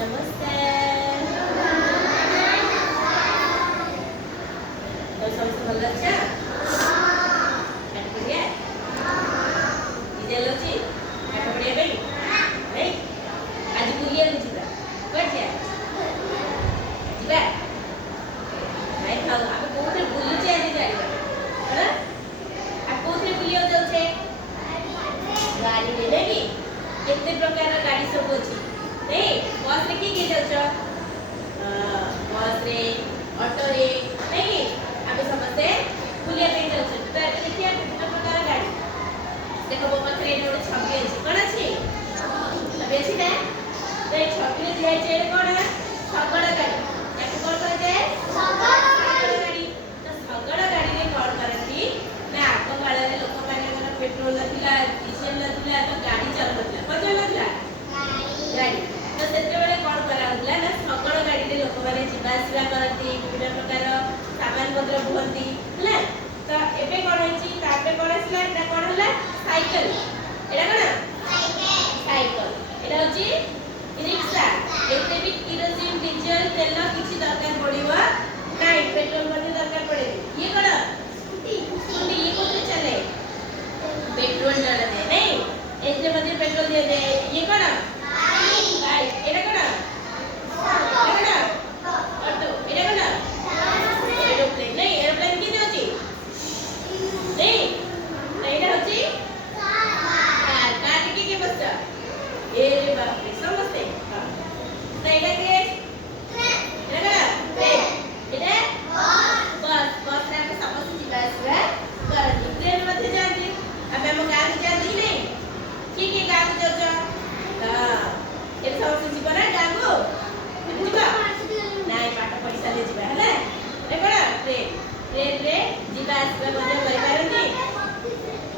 नमस्ते। तो सबसे भल अच्छा पाठ पढ़िया इजे लची पाठ पढ़िया नहीं आज बुलिया बुझिबा कठिया जिबा भाई खाओ आप कोथे बुलुचे आज जाइबा है आ कोथे बुलिया जाउछे गाड़ी ले लेगी केते प्रकार गाड़ी सब अछि नहीं बस रे की जाउछ बस रे ऑटो रे नहीं आबे समझते बुलिया पे जाउछ तो एटा देखिया केते प्रकार गाड़ी देखो वो पाखरे एटा छबी अछि कोन अछि छबी अछि ना तो ए छबी रे जाय कोन सगड़ गाड़ी याको कोन कह जाय सगड़ गाड़ी तो सगड़ गाड़ी रे कोन करती ना आगो काल रे लोक माने मन पेट्रोल नथिला डीजल नथिला तो गाड़ी चल नथिला कोन नथिला गाड़ी तो सेते बेले कोन करा होतला ना सगड़ गाड़ी रे लोक माने जीवा आसीबा करती विभिन्न प्रकार सामान पत्र बुहंती हला तो एबे कोन होची तापे कोन आसला एटा कोन हला साइकिल एटा कोन साइकिल एटा होची रिक्शा एते भी केरोसिन डीजल तेल किछि दरकार पड़िबो नाही पेट्रोल मध्ये दरकार पड़े ये कोन स्कूटी ये कोथे चले पेट्रोल डाल दे नहीं एते मध्ये पेट्रोल दे दे ये कोन बाइक एटा कोन ऑटो एटा कोन एरोप्लेन नहीं एरोप्लेन की होची नहीं एटा होची कार के बच्चा ए रे बाप रे समझते तो एटा के एटा कोन ट्रेन एटा बस बस रे हम समस्त जीवा आसीबा करनी ट्रेन मध्ये जाती अब हम गाड़ी जाती नहीं की गाड़ी जाउछ हां ए समस्त जीवा ना गागो जीवा नाही पाठ पढ़ी साले जीवा हला ए कोन ट्रेन रे जीवा आसीबा मध्ये करि पारंती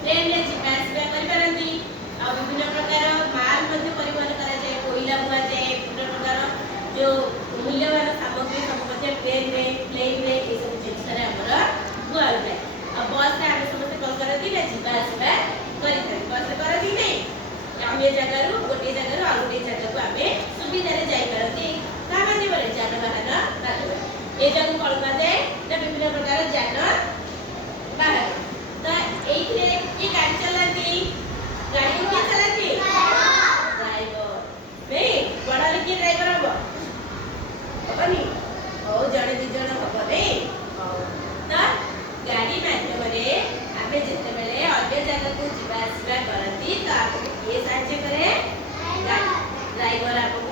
ट्रेन रे जीवा आसीबा करि पारंती आ विभिन्न प्रकार माल मध्ये परिवहन करा जाय कोयला बुआ जाय विभिन्न प्रकार जो मूल्यवान सामग्री सब मध्ये ट्रेन रे प्लेन रे ए सब जिनिस रे हमर बुआ जाय आ बस रे हम समस्त कोन करती ना जीवा आसीबा करि थाई बस रे करती नहीं हम ये जगह रु गोटे जगह रु आ गोटे जगह को आमे सुविधा रे जाई पारती का माने बोले जानवाहन राखबे ए जगह कोन माने ना विभिन्न प्रकार जान बाहर तो एइथे की गाड़ी चलाती गाड़ी के चलाती ड्राइवर नहीं बड़ा के ड्राइवर हो अपनी ओ जड़े दि जण हो नहीं तो गाड़ी माध्यम रे आमे जते बेले अन्य जगह को जीवा आसीबा करती तो आपको ये साहाय्य करे ड्राइवर आपको